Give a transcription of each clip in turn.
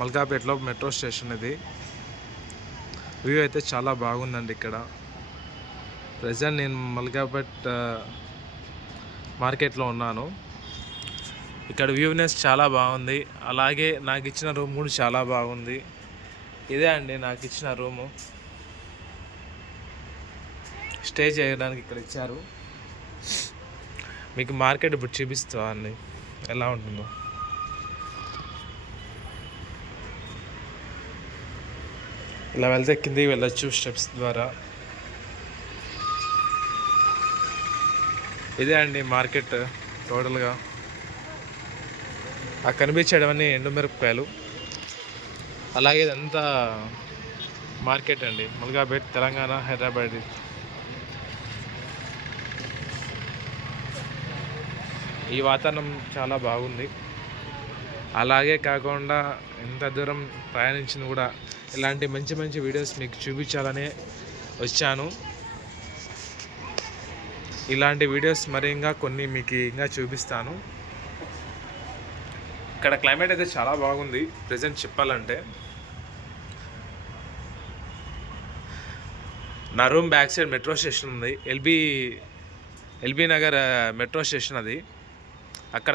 మల్కాపేటలో metro station ఇది. View అయితే చాలా బాగుందండి. ఇక్కడ ప్రజెంట్ నేను మల్కాపేట్ మార్కెట్లో ఉన్నాను. ఇక్కడ వ్యూనెస్ చాలా బాగుంది. అలాగే నాకు ఇచ్చిన రూమ్ కూడా చాలా బాగుంది. ఇదే అండి నాకు ఇచ్చిన రూము. స్టే చేయడానికి ఇక్కడ ఇచ్చారు. మీకు మార్కెట్ ఇప్పుడు చూపిస్తా అండి ఎలా ఉంటుందో. ఇలా వెళ్తే కిందికి వెళ్ళొచ్చు స్టెప్స్ ద్వారా. ఇదే అండి మార్కెట్ టోటల్గా. ఆ కనిపించేవన్నీ ఎండుమిరపకాయలు. అలాగే ఇదంతా మార్కెట్ అండి, మల్కాపేట్, తెలంగాణ, హైదరాబాద్. ఈ వాతావరణం చాలా బాగుంది. అలాగే కాకుండా ఎంత దూరం ప్రయాణించింది కూడా ఇలాంటి మంచి మంచి వీడియోస్ మీకు చూపించాలని వచ్చాను. ఇలాంటి వీడియోస్ మరి ఇంకా కొన్ని మీకు ఇంకా చూపిస్తాను. ఇక్కడ క్లైమేట్ అయితే చాలా బాగుంది ప్రజెంట్ చెప్పాలంటే. నా room back side metro station ఉంది. ఎల్బీ నగర్ మెట్రో స్టేషన్ అది. అక్కడ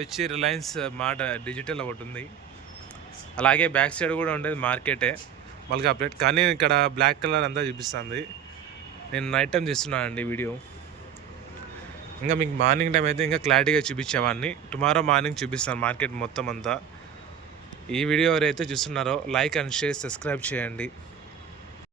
వచ్చి రిలయన్స్ మార్ట్ డిజిటల్ ఒకటి ఉంది. అలాగే బ్యాక్ సైడ్ కూడా ఉండేది మార్కెటే, మల్కాపేట్. కానీ ఇక్కడ బ్లాక్ కలర్ అంతా చూపిస్తుంది. నేను నైట్ టైం తీస్తున్నానండి వీడియో. ఇంకా మీకు మార్నింగ్ టైం అయితే ఇంకా క్లారిటీగా చూపించేవాడిని. టుమారో మార్నింగ్ చూపిస్తాను మార్కెట్ మొత్తం అంతా. ఈ వీడియో ఎవరైతే చూస్తున్నారో లైక్ అండ్ షేర్, సబ్స్క్రైబ్ చేయండి.